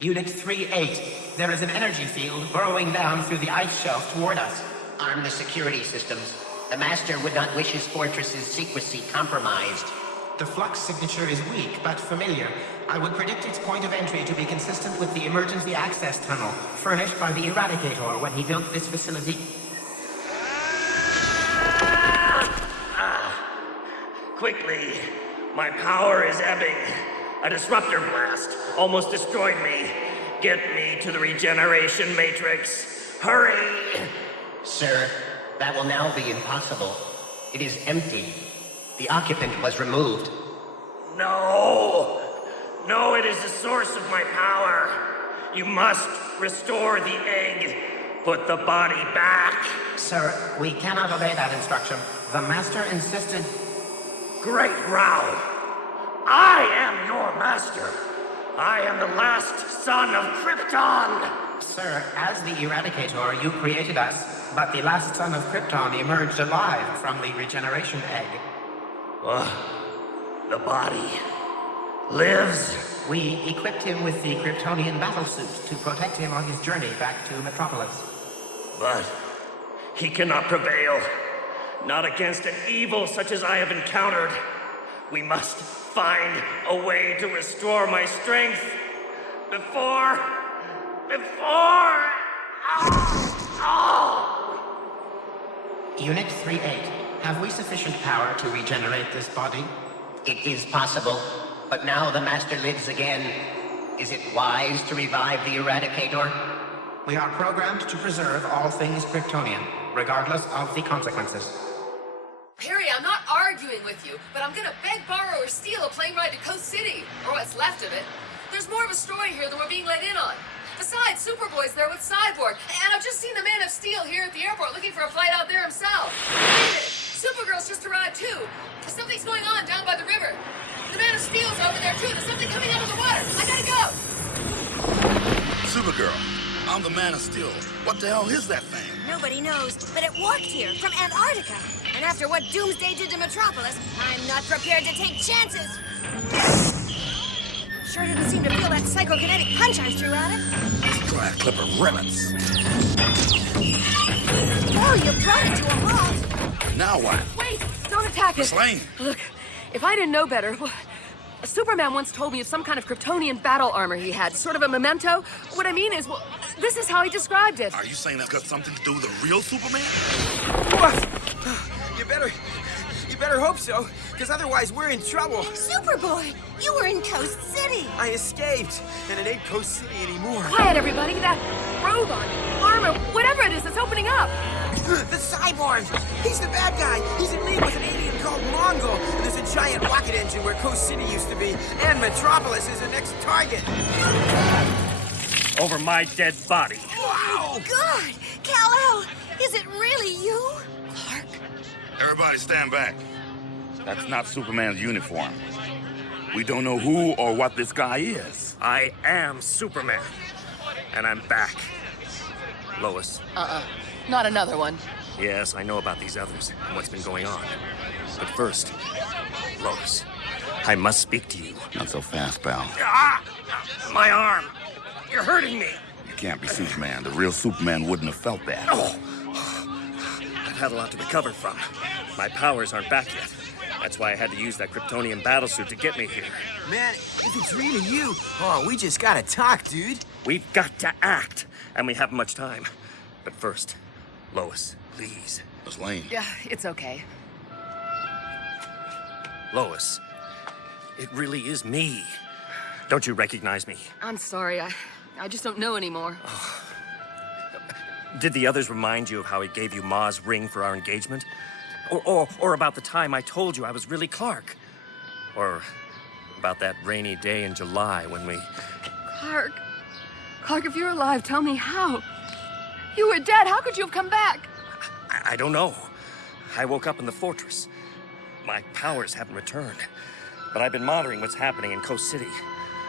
Unit 3-8. There is an energy field burrowing down through the ice shelf toward us. Arm the security systems. The Master would not wish his fortress's secrecy compromised. The flux signature is weak, but familiar. I would predict its point of entry to be consistent with the emergency access tunnel furnished by the Eradicator when he built this facility. Quickly. My power is ebbing. A disruptor blast almost destroyed me. Get me to the regeneration matrix. Hurry! Sir, that will now be impossible. It is empty. The occupant was removed. No! No, it is the source of my power. You must restore the egg. Put the body back. Sir, we cannot obey that instruction. The Master insisted... Great Rao! I am your master. I am the last son of Krypton. Sir, as the Eradicator, you created us, but the last son of Krypton emerged alive from the regeneration egg. The body lives? We equipped him with the Kryptonian battlesuit to protect him on his journey back to Metropolis. But he cannot prevail. Not against an evil such as I have encountered. We must find a way to restore my strength before... Unit 3-8, have we sufficient power to regenerate this body? It is possible, but now the Master lives again. Is it wise to revive the Eradicator? We are programmed to preserve all things Kryptonian, regardless of the consequences. Perry, I'm not arguing with you, but I'm gonna beg, borrow, or steal a plane ride to Coast City, or what's left of it. There's more of a story here than we're being let in on. Besides, Superboy's there with Cyborg, and I've just seen the Man of Steel here at the airport looking for a flight out there himself. Wait a minute, Supergirl's just arrived too. Something's going on down by the river. The Man of Steel's over there too. There's something coming out of the water. I gotta go. Supergirl, I'm the Man of Steel. What the hell is that thing? Nobody knows, but it warped here from Antarctica. And after what Doomsday did to Metropolis, I'm not prepared to take chances. Sure didn't seem to feel that psychokinetic punch I threw at it. Try a clip of ribbons. Oh, you brought it to a halt. Now what? Wait, don't attack us. Miss Lane! Look, if I didn't know better, well, Superman once told me of some kind of Kryptonian battle armor he had, sort of a memento. What I mean is, well, this is how he described it. Are you saying that's got something to do with the real Superman? What? You better hope so, because otherwise we're in trouble. Superboy, you were in Coast City. I escaped, and it ain't Coast City anymore. Quiet, everybody. That robot, armor, whatever it is, it's opening up. The Cyborg! He's the bad guy! He's in league with an alien called Mongol, and there's a giant rocket engine where Coast City used to be, and Metropolis is the next target. Over my dead body. Wow! God, Kal-El, is it really you? Clark. Everybody stand back. That's not Superman's uniform. We don't know who or what this guy is. I am Superman. And I'm back. Lois. Not another one. Yes, I know about these others and what's been going on. But first, Lois, I must speak to you. Not so fast, pal. Ah! My arm! You're hurting me! You can't be Superman. The real Superman wouldn't have felt that. Oh! I've had a lot to recover from. My powers aren't back yet. That's why I had to use that Kryptonian battlesuit to get me here. Man, if it's really you, we just gotta talk, dude. We've got to act, and we haven't much time. But first, Lois, please. Miss Lane. Yeah, it's okay. Lois, it really is me. Don't you recognize me? I'm sorry. I just don't know anymore. Did the others remind you of how he gave you Ma's ring for our engagement? Or about the time I told you I was really Clark? Or about that rainy day in July when we... Clark. Clark, if you're alive, tell me how. You were dead. How could you have come back? I don't know. I woke up in the fortress. My powers haven't returned. But I've been monitoring what's happening in Coast City.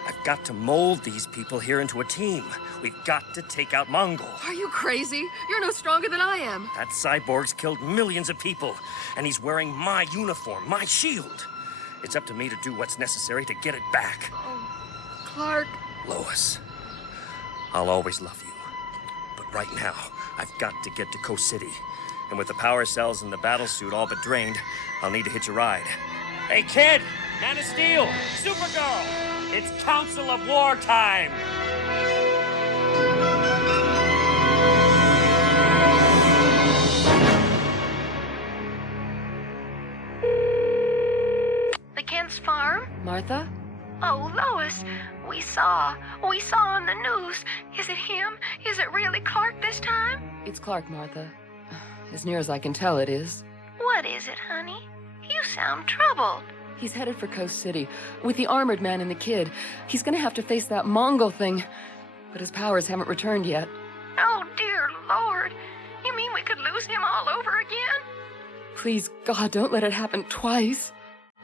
I've got to mold these people here into a team. We've got to take out Mongol. Are you crazy? You're no stronger than I am. That cyborg's killed millions of people, and he's wearing my uniform, my shield. It's up to me to do what's necessary to get it back. Oh, Clark. Lois, I'll always love you. But right now, I've got to get to Coast City. And with the power cells and the battlesuit all but drained, I'll need to hitch a ride. Hey, kid! Man of Steel! Supergirl! It's Council of War time! The Kent's farm? Martha? Oh, Lois, we saw on the news. Is it him? Is it really Clark this time? It's Clark, Martha. As near as I can tell, it is. What is it, honey? You sound troubled. He's headed for Coast City, with the armored man and the kid. He's gonna have to face that Mongol thing, but his powers haven't returned yet. Oh, dear Lord. You mean we could lose him all over again? Please, God, don't let it happen twice.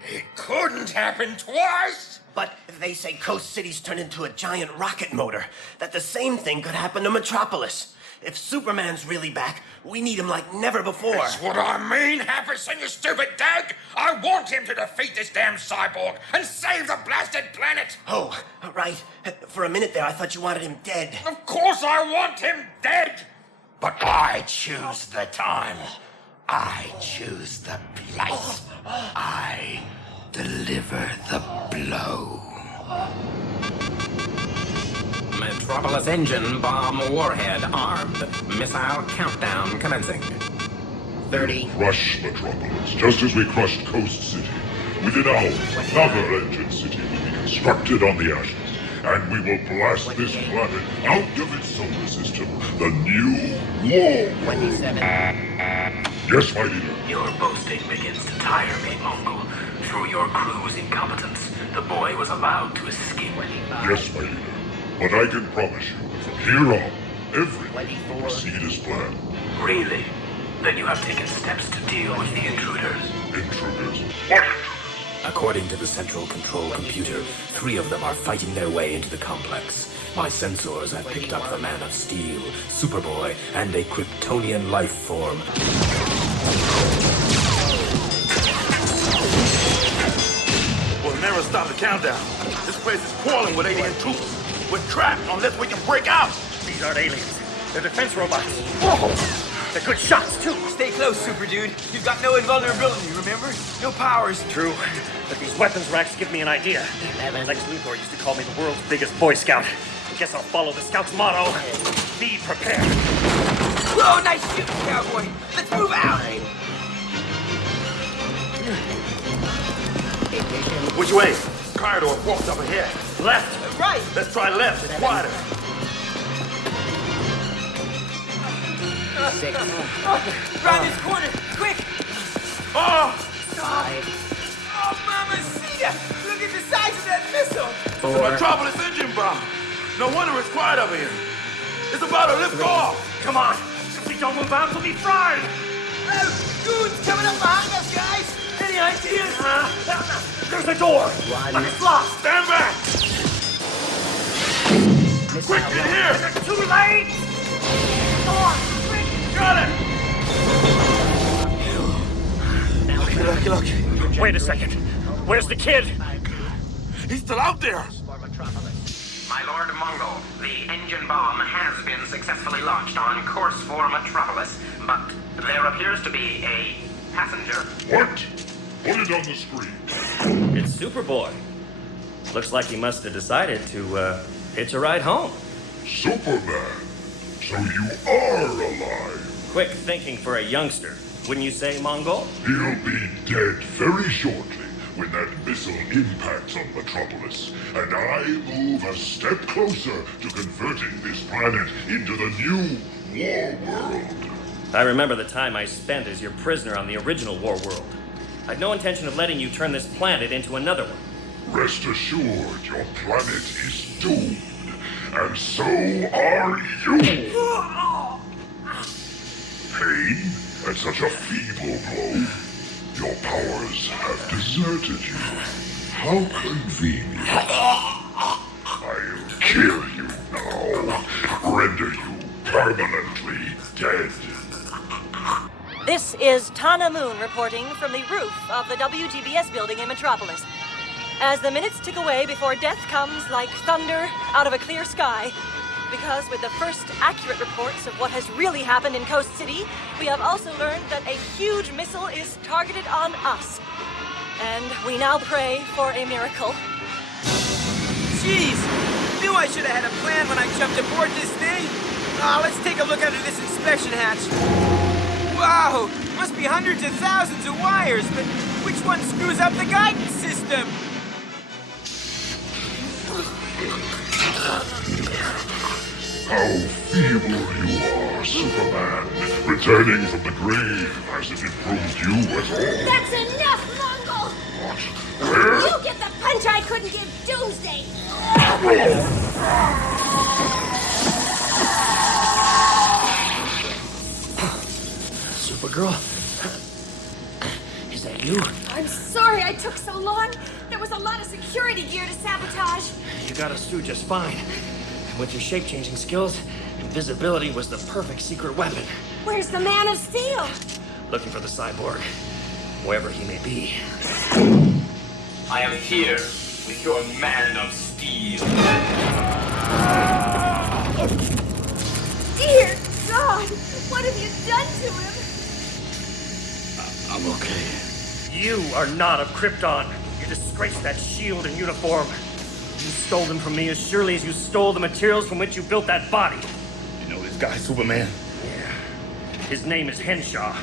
It couldn't happen twice! But they say Coast City's turned into a giant rocket motor, that the same thing could happen to Metropolis. If Superman's really back, we need him like never before. That's what I mean, Harrison, you stupid dag! I want him to defeat this damn cyborg and save the blasted planet! Oh, right. For a minute there, I thought you wanted him dead. Of course I want him dead! But I choose the time. I choose the place. I deliver the blow. Metropolis engine bomb warhead armed. Missile countdown commencing. 30. Crush Metropolis, just as we crushed Coast City. Within hours, another engine city will be constructed on the ashes, and we will blast this planet out of its solar system, the new war. 27. Yes, my leader. Your boasting begins to tire me, Mongol. Through your crew's incompetence, the boy was allowed to escape. Yes, my leader. But I can promise you, from here on, everything will proceed as planned. Really? Then you have taken steps to deal with the intruders. Intruders? What? According to the central control computer, 3 of them are fighting their way into the complex. My sensors have picked up the Man of Steel, Superboy, and a Kryptonian life form. We'll never stop the countdown. This place is crawling with alien troops. We're trapped unless we can break out. These aren't aliens. They're defense robots. Whoa! They're good shots, too. Stay close, Super Dude. You've got no invulnerability, remember? No powers. True, but these weapons racks give me an idea. Lex Luthor used to call me the world's biggest Boy Scout. I guess I'll follow the Scout's motto. Be prepared. Whoa, nice shooting, cowboy. Let's move out. Which way? Corridor walks up ahead. Left. Right. Let's try left. It's quieter. 6. Round this corner, quick. Oh! 5. Oh, mamacita. Look at the size of that missile. It's a Metropolis engine bomb. No wonder it's quiet over here. It's about to lift off. Come on. If we don't move out, we'll be fried. Goons coming up behind us, guys. Any ideas? There's a door. 1. It's locked. Stand back. Quick, get here. Too late. Got it. Look. Wait a second. Where's the kid? He's still out there. My Lord Mongol, the engine bomb has been successfully launched on course for Metropolis, but there appears to be a passenger. What? Put it on the screen. It's Superboy. Looks like he must have decided to hitch a ride home. Superman. So you are alive. Quick thinking for a youngster, wouldn't you say, Mongol? He'll be dead very shortly when that missile impacts on Metropolis, and I move a step closer to converting this planet into the new War World. I remember the time I spent as your prisoner on the original War World. I'd no intention of letting you turn this planet into another one. Rest assured, your planet is doomed, and so are you. Pain at such a feeble blow. Your powers have deserted you. How convenient. I'll kill you now. Render you permanently dead. This is Tana Moon reporting from the roof of the WGBS building in Metropolis. As the minutes tick away before death comes like thunder out of a clear sky, Because with the first accurate reports of what has really happened in Coast City, we have also learned that a huge missile is targeted on us. And we now pray for a miracle. Jeez! Knew I should have had a plan when I jumped aboard this thing! Let's take a look under this inspection hatch. Wow! Must be hundreds of thousands of wires, but which one screws up the guidance system? How feeble you are, Superman. Returning from the grave hasn't improved you at all. That's enough, Mongol! What? Where? You get the punch I couldn't give Doomsday! Supergirl? Is that you? I'm sorry I took so long. There was a lot of security gear to sabotage. You got us through just fine. And with your shape-changing skills, invisibility was the perfect secret weapon. Where's the Man of Steel? Looking for the cyborg, wherever he may be. I am here with your Man of Steel. Dear God, what have you done to him? I'm okay. You are not of Krypton. You disgraced that shield and uniform. You stole them from me as surely as you stole the materials from which you built that body. You know this guy, Superman? Yeah. His name is Henshaw.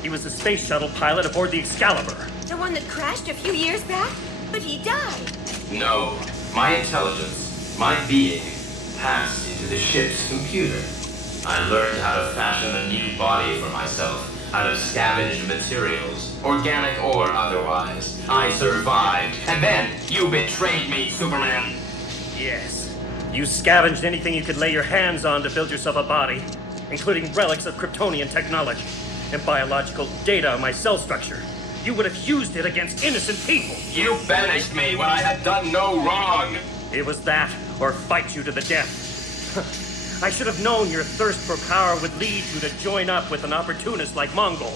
He was the space shuttle pilot aboard the Excalibur. The one that crashed a few years back? But he died. No, my intelligence, my being, passed into the ship's computer. I learned how to fashion a new body for myself out of scavenged materials, organic or otherwise. I survived, and then you betrayed me, Superman. Yes. You scavenged anything you could lay your hands on to build yourself a body, including relics of Kryptonian technology and biological data on my cell structure. You would have used it against innocent people. You banished me when I had done no wrong. It was that, or fight you to the death. I should have known your thirst for power would lead you to join up with an opportunist like Mongol.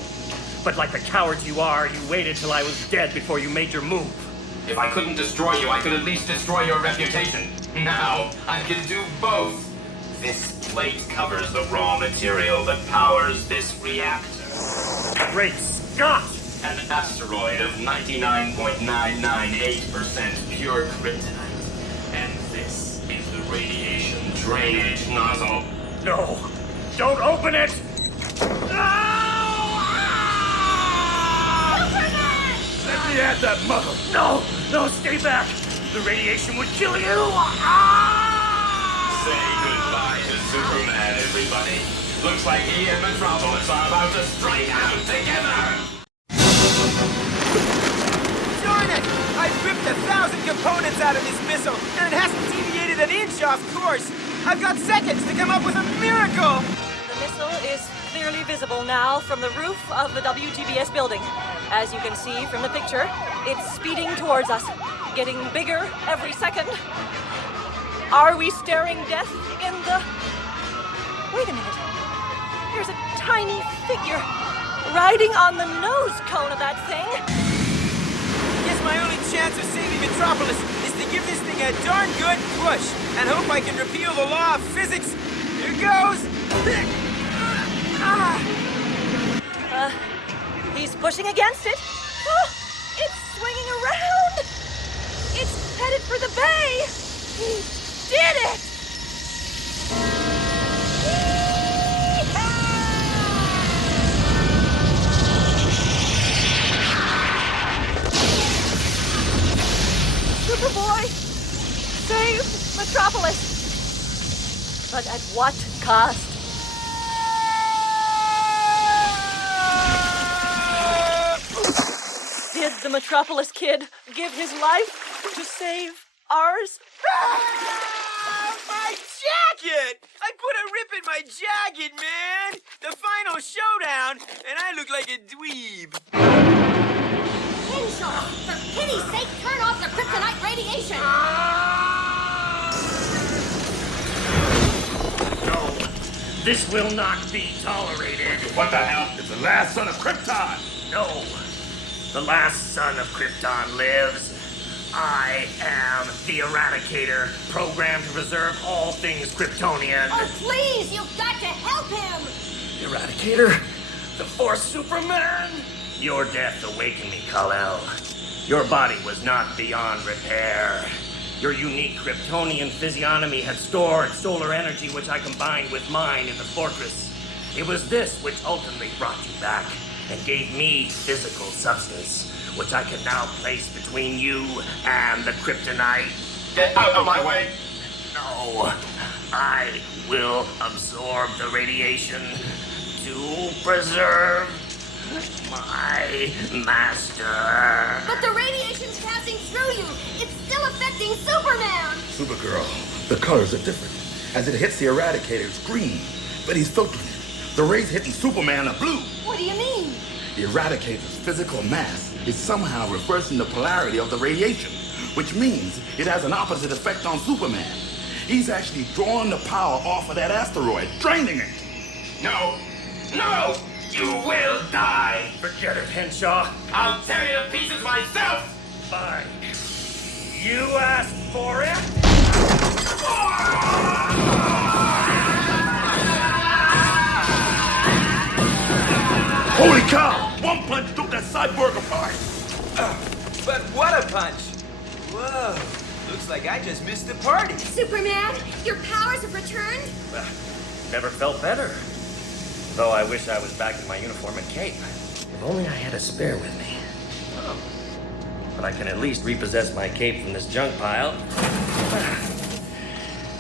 But like the cowards you are, you waited till I was dead before you made your move. If I couldn't destroy you, I could at least destroy your reputation. Now, I can do both. This plate covers the raw material that powers this reactor. Great Scott! An asteroid of 99.998% pure kryptonite. And this is the radiation drainage nozzle. No! Don't open it! Let me at that mother! No! No, stay back! The radiation would kill you! Say goodbye to Superman, everybody. Looks like he and Metropolis are about to strike out together! Darn it! I've ripped 1,000 components out of this missile, and it hasn't deviated an inch off course! I've got seconds to come up with a miracle! The missile is clearly visible now from the roof of the WTBS building. As you can see from the picture, it's speeding towards us, getting bigger every second. Are we staring death in the... Wait a minute. There's a tiny figure riding on the nose cone of that thing. Guess my only chance of saving Metropolis is to give this thing a darn good push and hope I can repeal the law of physics. Here goes! He's pushing against it. Oh, it's swinging around. It's headed for the bay. He did it! Superboy, save Metropolis. But at what cost? Did the Metropolis kid give his life to save ours? My jacket! I put a rip in my jacket, man! The final showdown, and I look like a dweeb. Henshaw, for pity's sake, turn off the kryptonite radiation! No, this will not be tolerated. What the hell? It's the last son of Krypton! No, the last son of Krypton lives. I am the Eradicator, programmed to preserve all things Kryptonian. Oh, please, you've got to help him! Eradicator? The Force Superman? Your death awakened me, Kal-El. Your body was not beyond repair. Your unique Kryptonian physiognomy had stored solar energy which I combined with mine in the fortress. It was this which ultimately brought you back and gave me physical substance, which I can now place between you and the kryptonite. Get out of my way! No, I will absorb the radiation to preserve my master. But the radiation's passing through you. It's still affecting Superman. Supergirl, the colors are different. As it hits the Eradicator, it's green, but he's filtering it. The rays hitting Superman are blue. What do you mean? The Eradicator's physical mass is somehow reversing the polarity of the radiation, which means it has an opposite effect on Superman. He's actually drawing the power off of that asteroid, draining it. No! No! You will die! Forget it, Henshaw. I'll tear you to pieces myself! Fine. You asked for it? Holy cow! One punch took that cyborg apart! But what a punch! Whoa, looks like I just missed the party. Superman, your powers have returned? Never felt better. Though I wish I was back in my uniform and cape. If only I had a spare with me. Oh. But I can at least repossess my cape from this junk pile.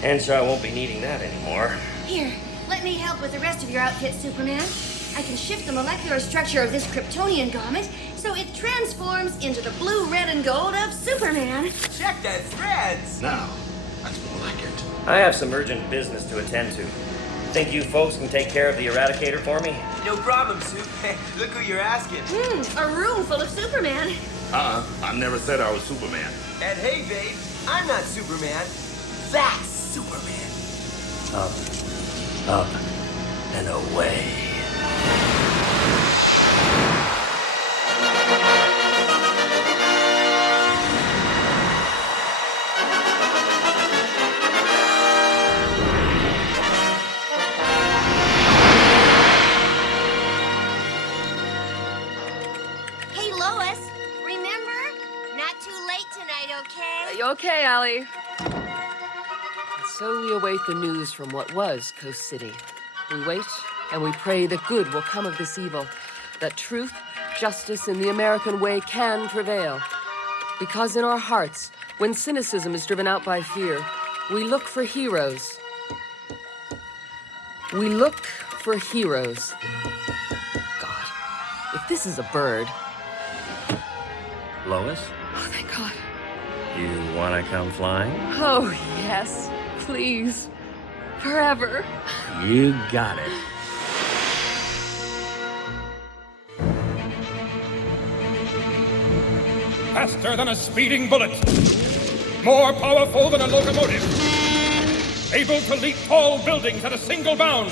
Henshaw won't be needing that anymore. Here, let me help with the rest of your outfit, Superman. I can shift the molecular structure of this Kryptonian garment so it transforms into the blue, red, and gold of Superman. Check that threads! Now, that's more like it. I have some urgent business to attend to. Think you folks can take care of the Eradicator for me? No problem, Soup. Look who you're asking. A room full of Superman. I never said I was Superman. And hey, babe, I'm not Superman. That's Superman. Up, and away. Hey, Lois, remember? Not too late tonight, okay? You okay, Allie? So we await the news from what was Coast City. We wait and we pray that good will come of this evil, that truth, justice, and the American way can prevail. Because in our hearts, when cynicism is driven out by fear, we look for heroes. We look for heroes. God, if this is a bird. Lois, Oh, thank God. you wanna come flying? Oh, yes. Please. Forever. You got it. Faster than a speeding bullet. More powerful than a locomotive. Able to leap tall buildings at a single bound.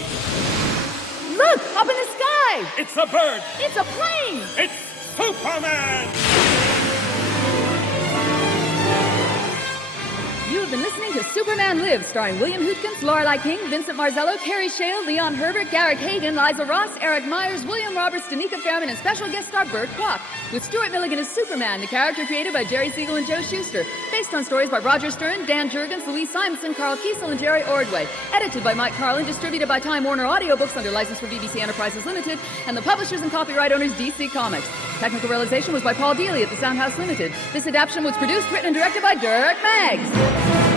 Look, up in the sky! It's a bird. It's a plane! It's Superman! You have been listening to Superman Lives, starring William Hootkins, Lorelei King, Vincent Marzello, Carrie Shale, Leon Herbert, Garrick Hagan, Liza Ross, Eric Myers, William Roberts, Danica Fairman, and special guest star Burt Kwok, with Stuart Milligan as Superman, the character created by Jerry Siegel and Joe Shuster, based on stories by Roger Stern, Dan Jurgens, Louise Simonson, Carl Kiesel, and Jerry Ordway, edited by Mike Carlin, distributed by Time Warner Audiobooks under license for BBC Enterprises Limited, and the publishers and copyright owners DC Comics. Technical realization was by Paul Dealey at the Soundhouse Limited. This adaptation was produced, written, and directed by Dirk Maggs.